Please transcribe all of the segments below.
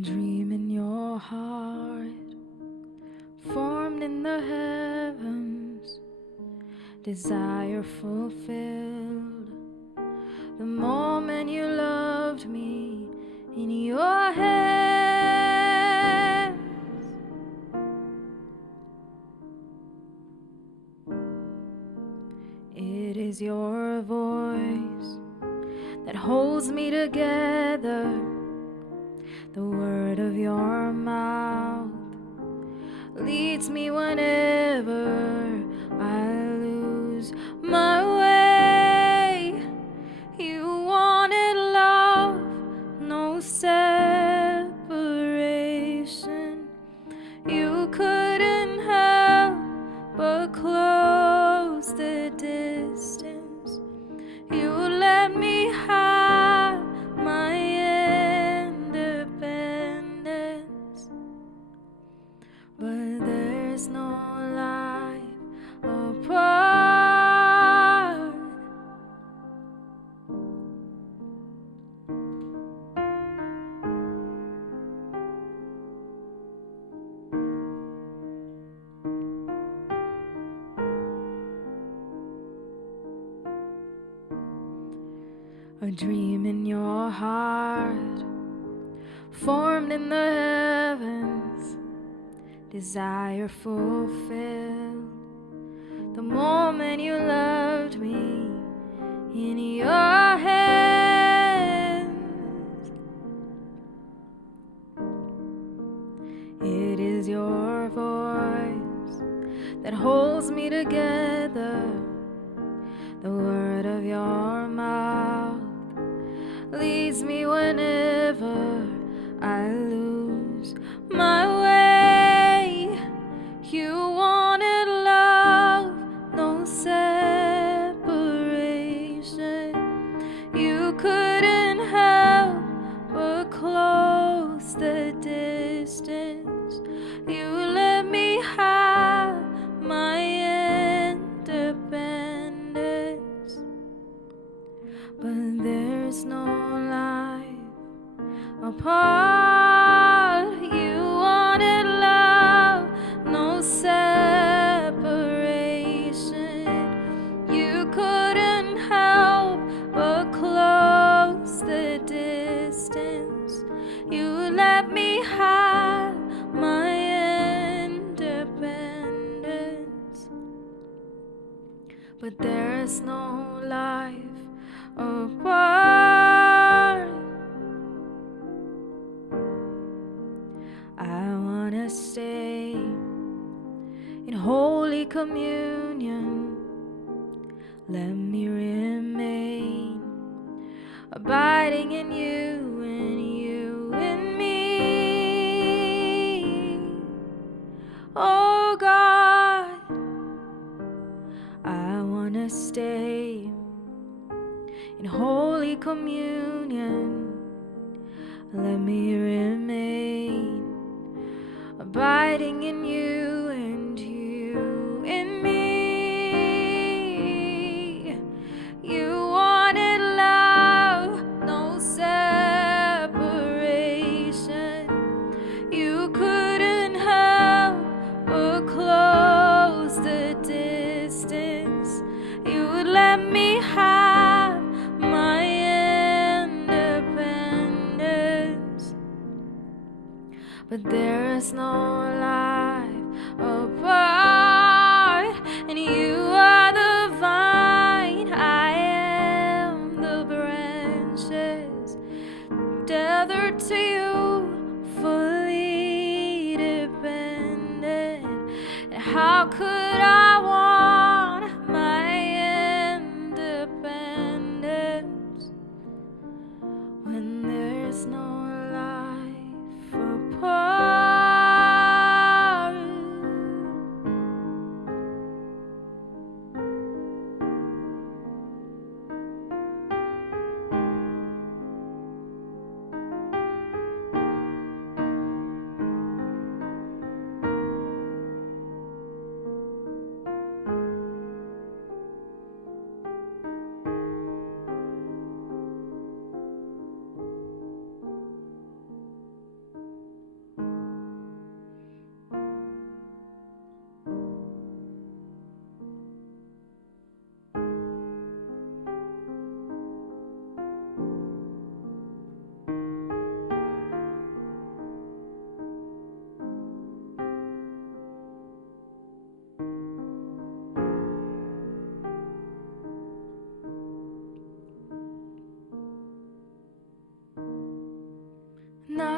dream in your heart, formed in the heavens, desire fulfilled. The moment you loved me in your hands, it is your voice that holds me together. The word of your mouth leads me whenever I lose my way. You wanted love, no separation. You couldn't help but close the distance. You let me have my independence, but there's no life apart. A dream in your heart, formed in the heavens, desire fulfilled. The moment you loved me in your hands, it is your voice that holds me together. The word of your mouth leads me whenever I lose my way. You wanted love, no separation. You couldn't help but close the distance. You let me have my independence, but there's no life apart. You wanted love, no separation. You couldn't help but close the distance. You let me have my independence, but there's no life apart. I wanna stay in holy communion. Let me remain abiding in you and you in me. Oh God, I wanna stay in holy communion. Let me remain abiding in you and you in me. You wanted love, no separation. You couldn't help but close the distance. You would let me have my independence, but there's no life apart. And you are the vine, I am the branches, tethered to you, fully dependent. And how could I want my independence when there's no life apart?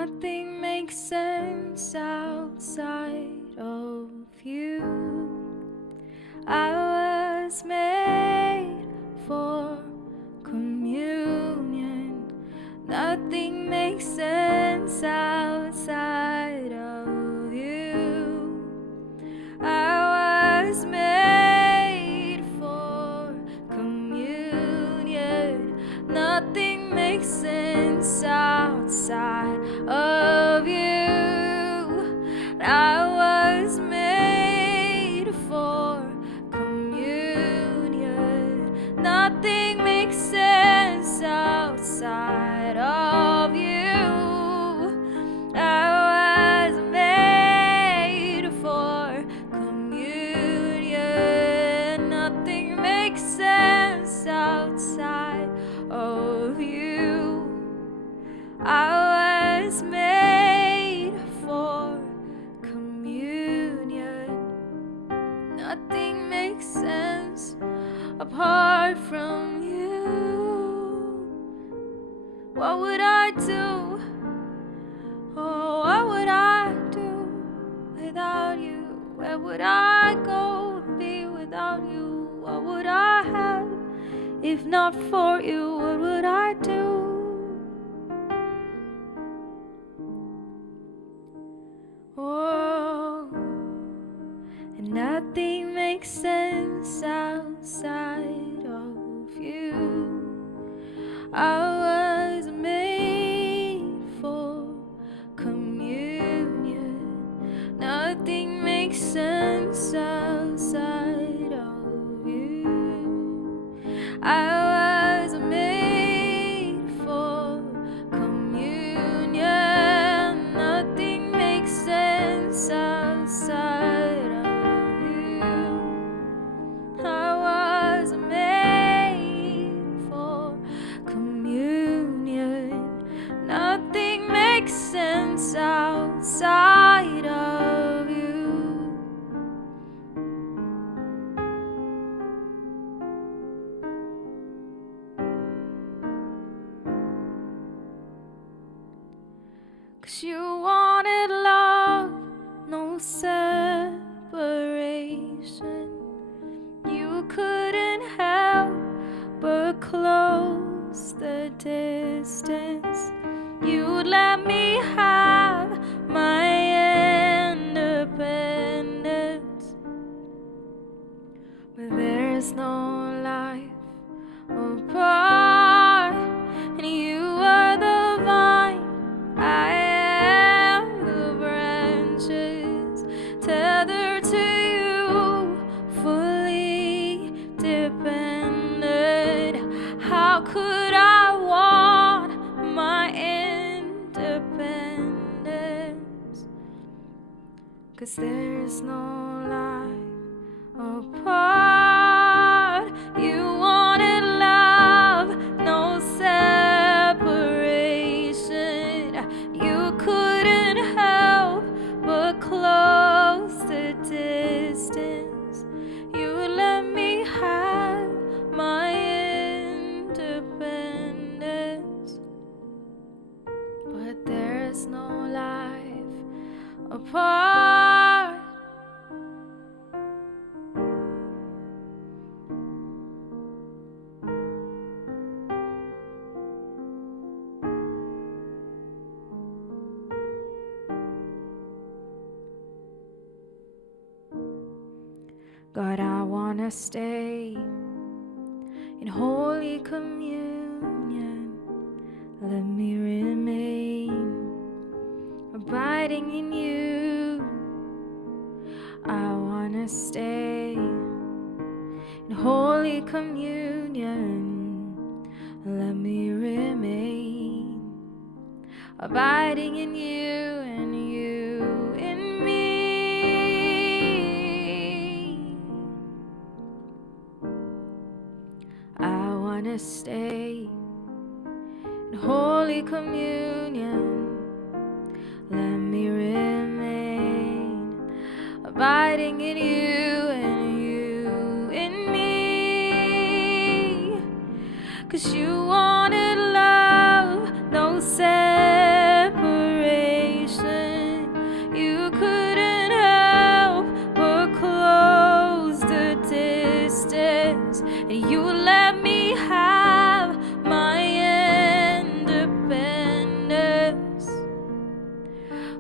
Nothing makes sense outside of you. I was made for communion. Nothing makes sense outside of you. I was made for communion. Nothing makes sense outside of you. I was made for communion. Nothing makes sense outside of you. I was made for communion. Nothing makes sense outside of you. I was made for communion. Nothing makes sense apart from you. What would I do? Oh, what would I do without you? Where would I go and be without you? What would I have if not for you? What would I do? Oh, and nothing makes sense outside of you. I was made for communion. Nothing makes sense outside of you. I was made for communion. Nothing makes sense outside of you. I was made for communion. Nothing makes sense outside of you. Cause you wanted love, no separation. You couldn't help but close the distance. You'd let me have my independence. But there's no life apart, and you are the vine, I am the branches, tethered to you, fully dependent. How could I want my independence? 'Cause there's no life apart. You wanted love, no separation. You couldn't help but close the distance. You let me have my independence. But there's no life apart. God, I wanna stay in holy communion. Let me remain abiding in you. I wanna stay in holy communion. Let me remain abiding in you and you in me. I wanna stay in holy communion. Let me remain abiding in you and you in me. 'Cause you wanted love, no separation.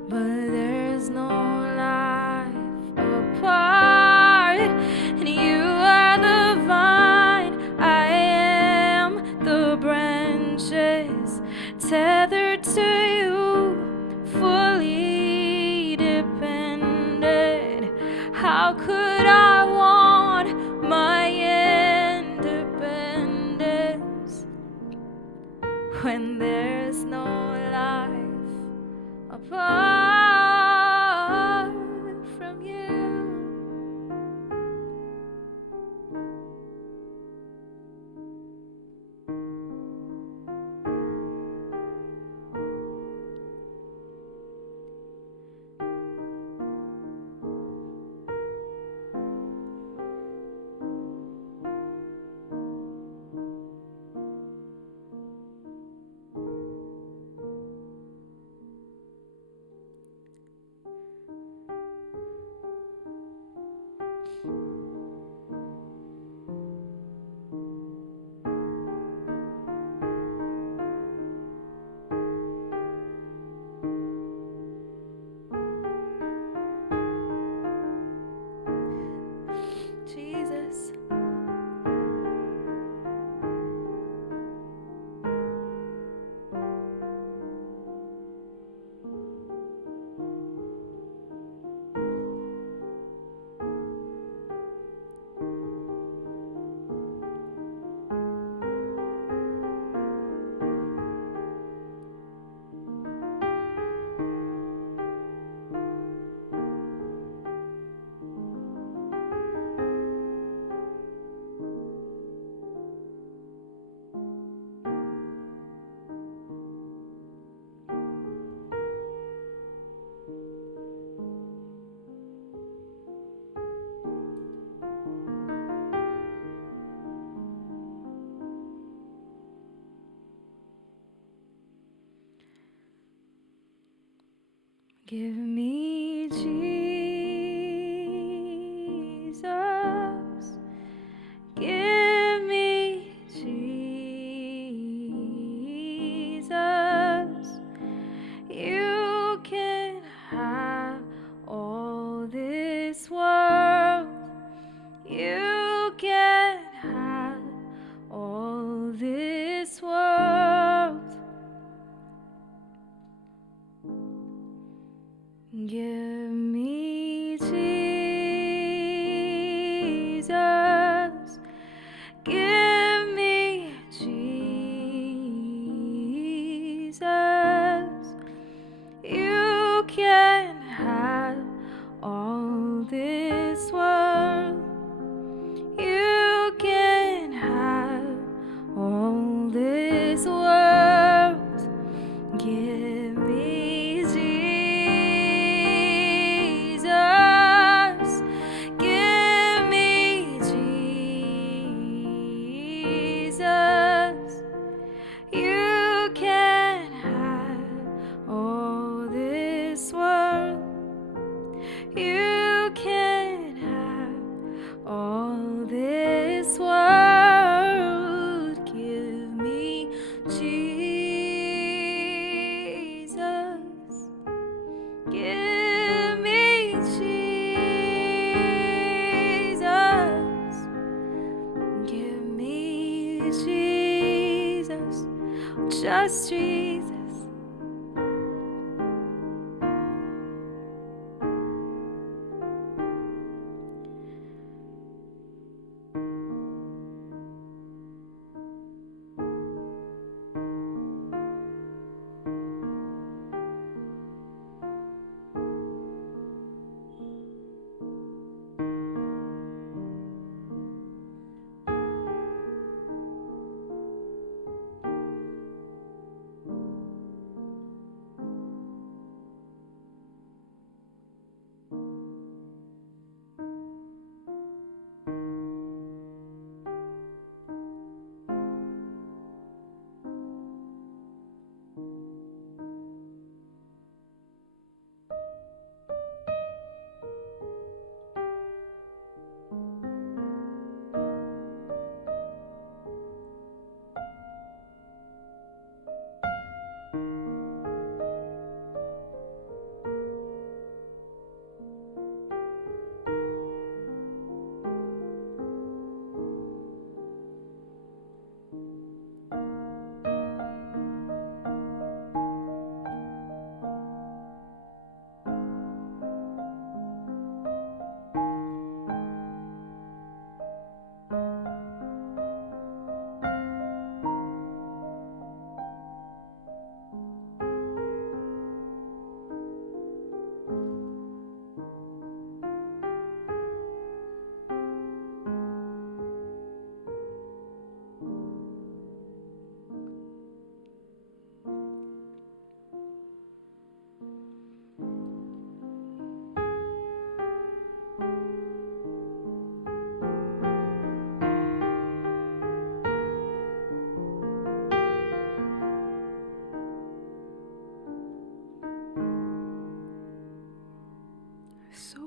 but there's no life apart. And you are the vine, I am the branches, tethered to you, fully dependent. How could I want my independence when there's no life apart from you? Jesus. Give me Jesus. Give me Jesus. You can have all this world. You can have all this world. Give me Jesus. Give me Jesus. You can have all this world. You can have all this world. Give me Jesus. Give me Jesus. You can have all this world. You can have all this world. Give me Jesus. Give me Jesus. Give me Jesus. Just Jesus.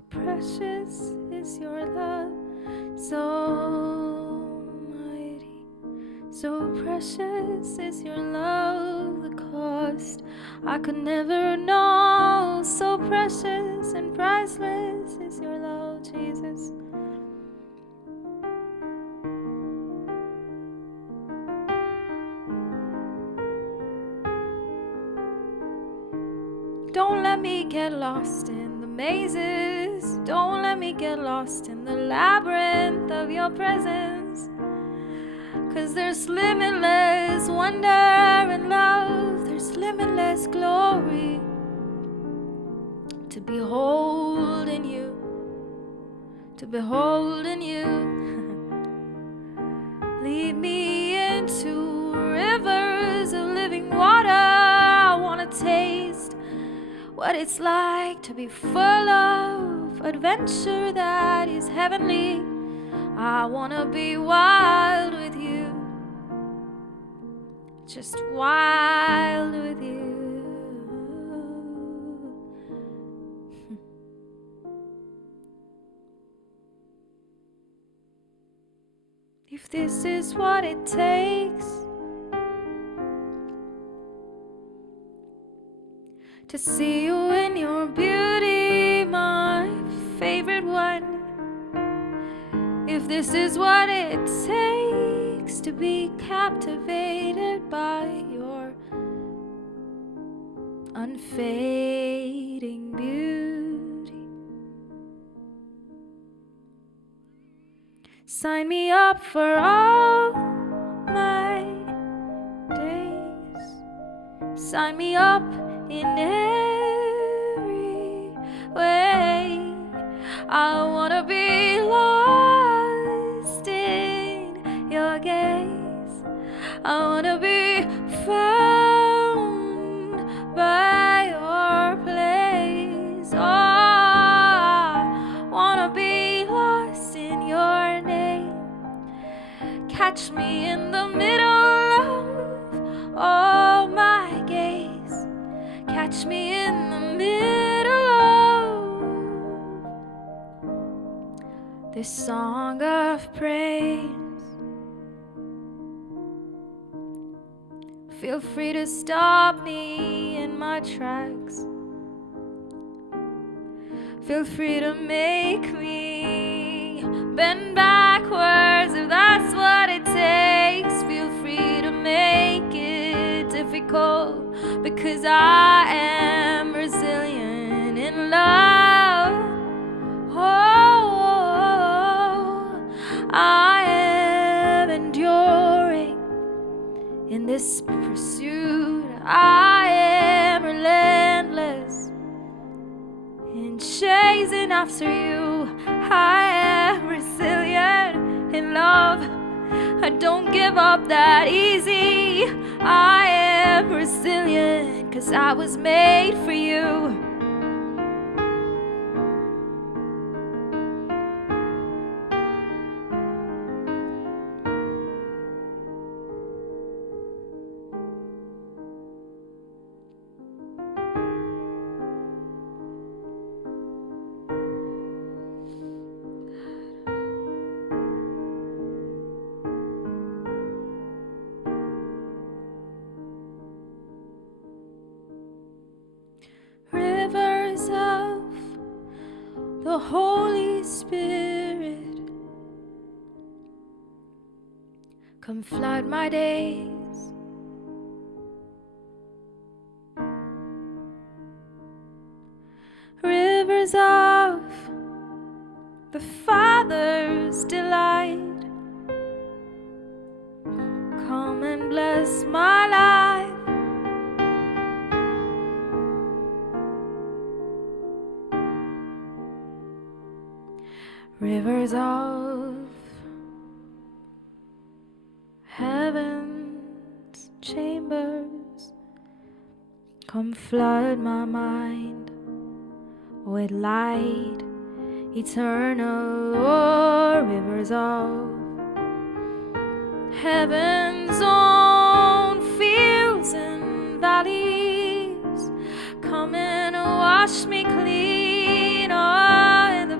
precious is your love, so mighty. So precious is your love, the cost I could never know. So precious and priceless is your love, Jesus. Don't let me get lost in the mazes. Don't let me get lost in the labyrinth of your presence. 'Cause there's limitless wonder and love. There's limitless glory to behold in you. To behold in you. Lead me into rivers of living water. I want to taste what it's like to be full of adventure that is heavenly. I want to be wild with you, just wild with you. If this is what it takes to see you in your beauty, my favorite one. If this is what it takes to be captivated by your unfading beauty, sign me up for all my days. Sign me up in every way. I wanna be lost in your gaze. I wanna be found by your place. Oh, I wanna be lost in your name. Catch me in the middle of all my gaze. Catch me in the middle of this song of praise. Feel free to stop me in my tracks. Feel free to make me bend backwards if that's what it takes. Feel free to make it difficult, because I am resilient in love. Oh, I am enduring in this pursuit. I am relentless in chasing after you. I am resilient in love. I don't give up that easy. I am resilient 'cause I was made for you. Rivers of the Holy Spirit, come flood my days. Rivers of the Father's delight, come and bless my life. Rivers of heaven's chambers, come flood my mind with light eternal. Oh, rivers of heaven's own fields and valleys, come and wash me clean. Oh,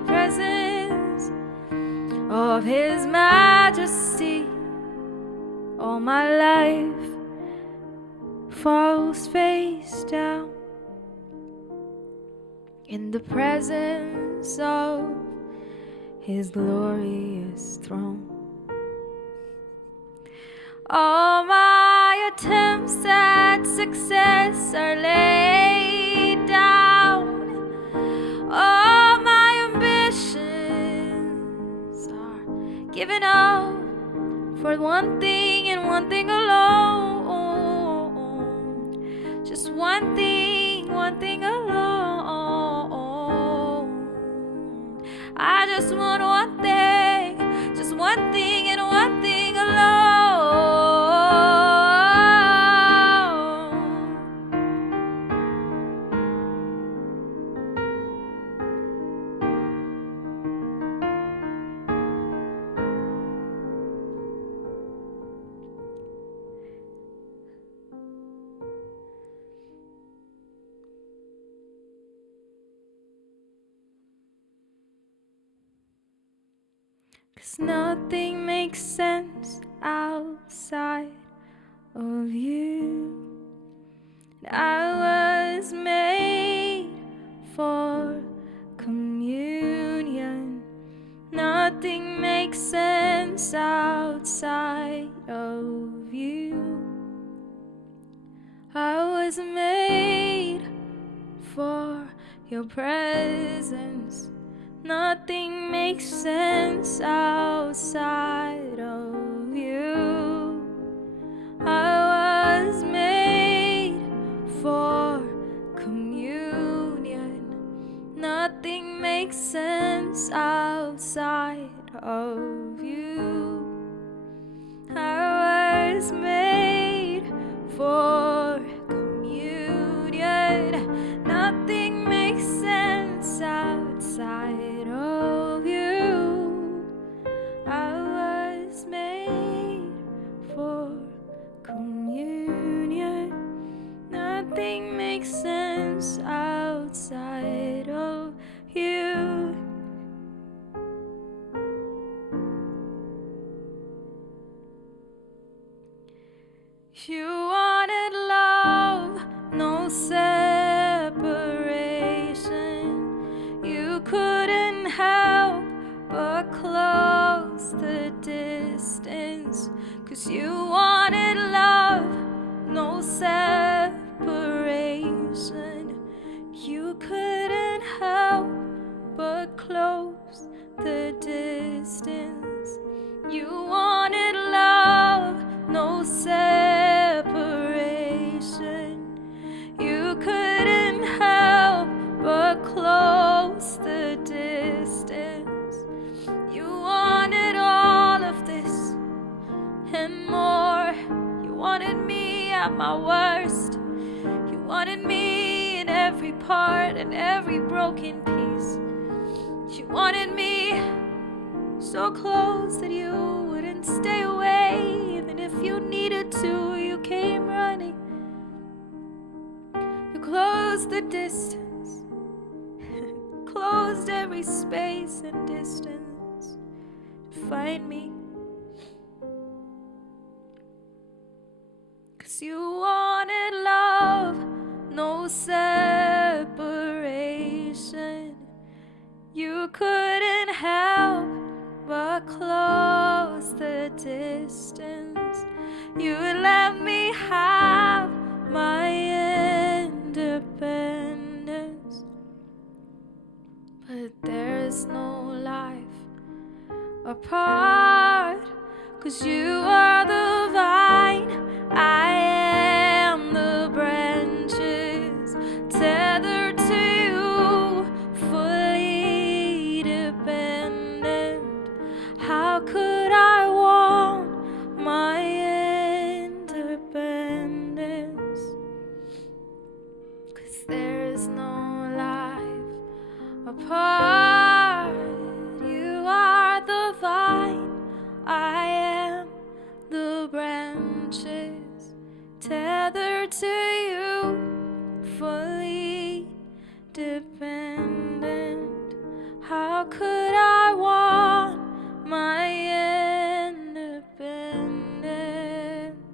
my life falls face down in the presence of His glorious throne. All my attempts at success are laid down. All my ambitions are given up for one thing and one thing alone. Just one thing alone. I just want one thing, just one thing and one thing alone. 'Cause nothing makes sense outside of you. And I was made for communion. Nothing makes sense outside of you. I was made for your presence. Nothing makes sense outside of you. I was made for communion. Nothing makes sense outside of you. I was made for communion. Nothing makes sense outside of you. I was made for communion. Nothing makes sense outside of you. You wanted love, no separation. You couldn't help but close the distance. 'Cause you wanted love, no separation. You couldn't help but close the distance. You wanted love, no separation. You couldn't help but close the distance. You wanted all of this and more. You wanted me at my worst. You wanted me in every part and every broken piece. You wanted me so close that you wouldn't stay away. Even if you needed to, you came running. You closed the distance, closed every space and distance to find me. 'Cause you wanted love, no separation. You couldn't help but close the distance. You would let me have my independence. But there's no life apart. 'Cause you are the vine, I am the branches, tethered to you, fully dependent. How could I want my independence? 'Cause there's no life apart. You are the vine, I am the branches, tethered to you, fully dependent. How could I want my independence?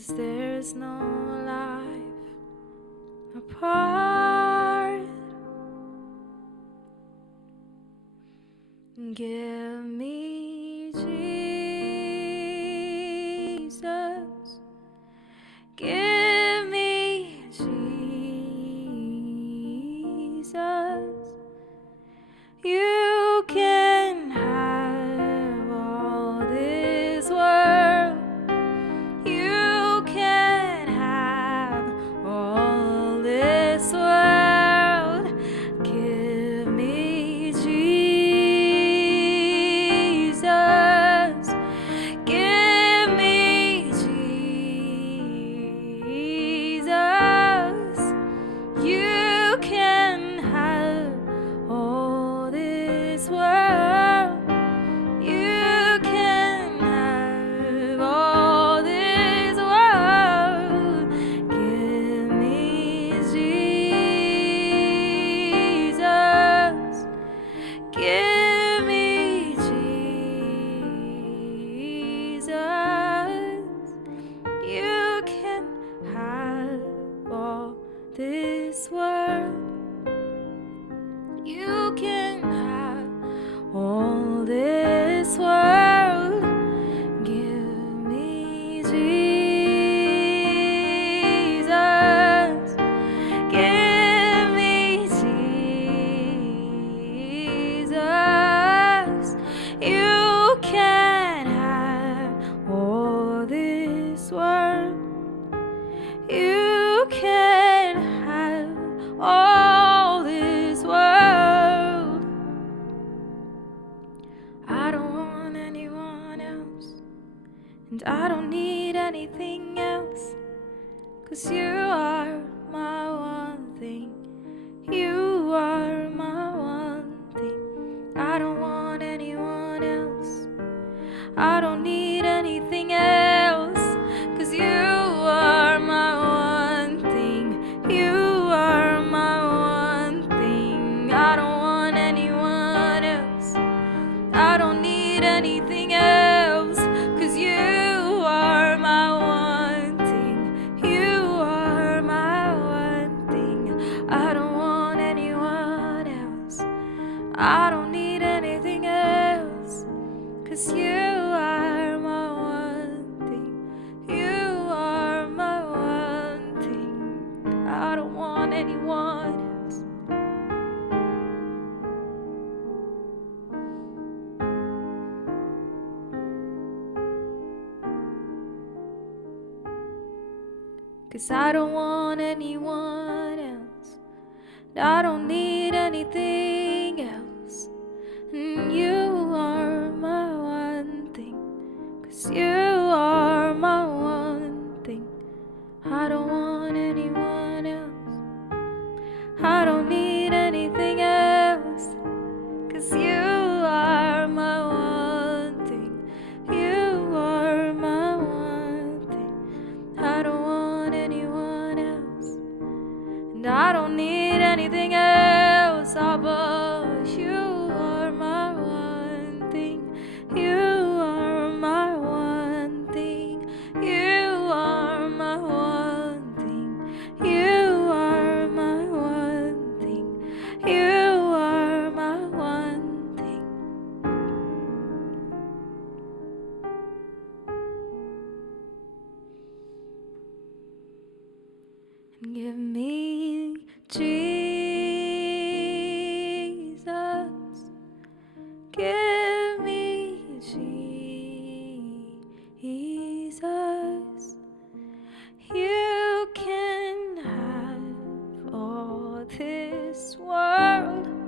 'cause there's no life apart. Give me Jesus. Give me Jesus. You can have all this world. You can have all this world. Give me Jesus. Give me Jesus. You can have all this world. You can have all this world. Give me Jesus. Give me Jesus. You can have all this world. You can have all this world. Give me Jesus. Give me Jesus. You can have all this world. You can have all this world. I don't want anyone else, and I don't need anything else, 'cause you are my one thing. You are my one thing. I don't want anyone else. I don't need anything else, 'cause you are my one thing. You are my one thing. I don't want anyone else. I don't need anything else, 'cause you are my one thing. You are my one thing. I don't want anyone else. I don't need anything else, 'cause you are my one thing. You are my one thing. I don't want anyone else. Cause I don't want anyone else. I don't need anything else. And you are my one thing. 'Cause you are my one thing. I don't want anyone else. I don't need anything else. 'Cause you are my one thing. You are my one thing. I don't want anyone else. And I don't need anything else. But you are my one thing. You are my one thing. You are my one thing. You are my one thing. You are my one thing. And give me Jesus. Give me Jesus. You can have all this world.